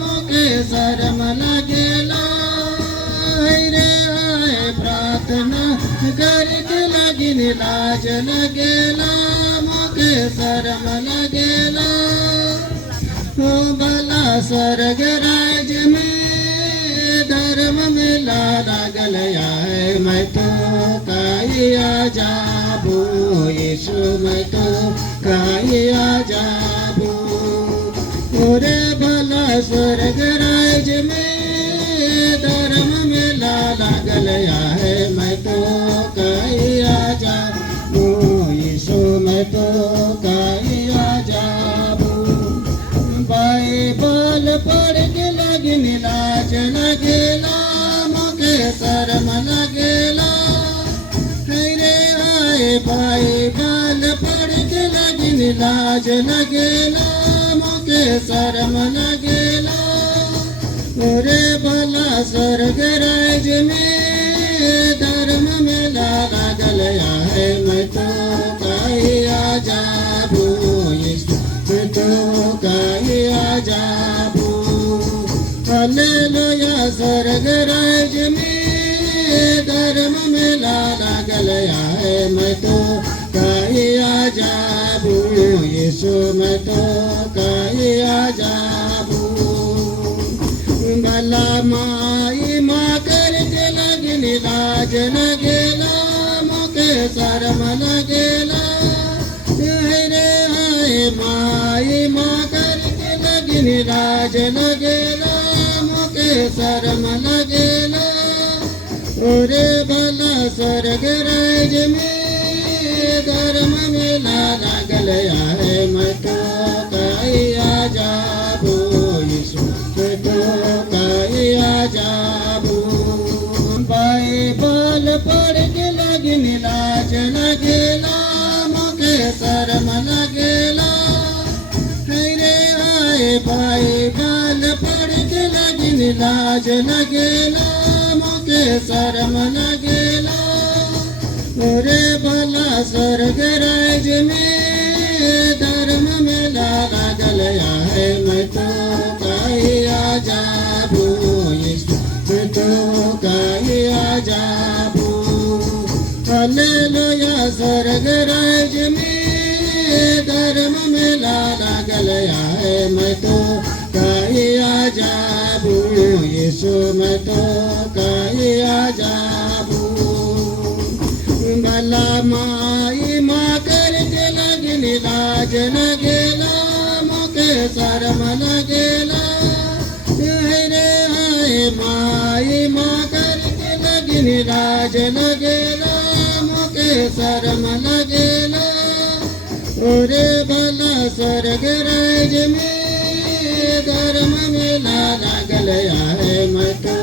मोके शरम लगेला रे आए प्रार्थना करके लगिन लाज लगेला मोके शरम लगेला हो भला स्वर्ग राज में धर्म मिला लागल है मैं तो काया जाबू यीशु मैं तो काया जाबू ओरे भला स्वर्ग राज में धर्म मिला लागल है मैं तो काया जाबू यीशु मैं तो काया जाबू बाइबल पढ़ के लगिन लाज लगेला मोके शरम लगेला रे आए बाइबल पढ़ के लगिन लाज लगेला मोके शरम लगेला ओरे भला स्वर्ग राज में धर्म मिला लागल है मैं तो काया जाबू यीशु मैं तो काया जाबू हालेलुया स्वर्ग राज में धर्म मिला लागल है मैं तो काया जाबू यीशु मैं तो काया जाबू भला माई माँ करके लगिन लाज लगेला मोके शरम लगेला रे आए माई माँ करके लगिन लाज लगेला मोके शरम लगेला ओरे भला स्वर्ग राज में धर्म मिला लागल है मैं तो काया जाबू यीशु मैं तो काया जाबू बाइबल पढ़ के लगिन लाज लगेला मोके शरम लगेला रे आए बाइबल पढ़ के लगिन लाज लगेला मोके शरम लगेला ओरे भला स्वर्ग राज में धर्म मिला लागल है मैं तो काया जाबू यीशु मैं तो काया जाबू हालेलुया स्वर्ग राज में धर्म मिला लागल है मैं तो काया जाबू यीशु मैं तो काया जाबू भला माई माँ करके लगिन लाज लगेला मोके शरम लगेला रे आए माई माँ करके लगिन लाज लगेला मोके शरम लगेला ओरे भला स्वर्ग राज में धर्म मिला लागल है मैं तो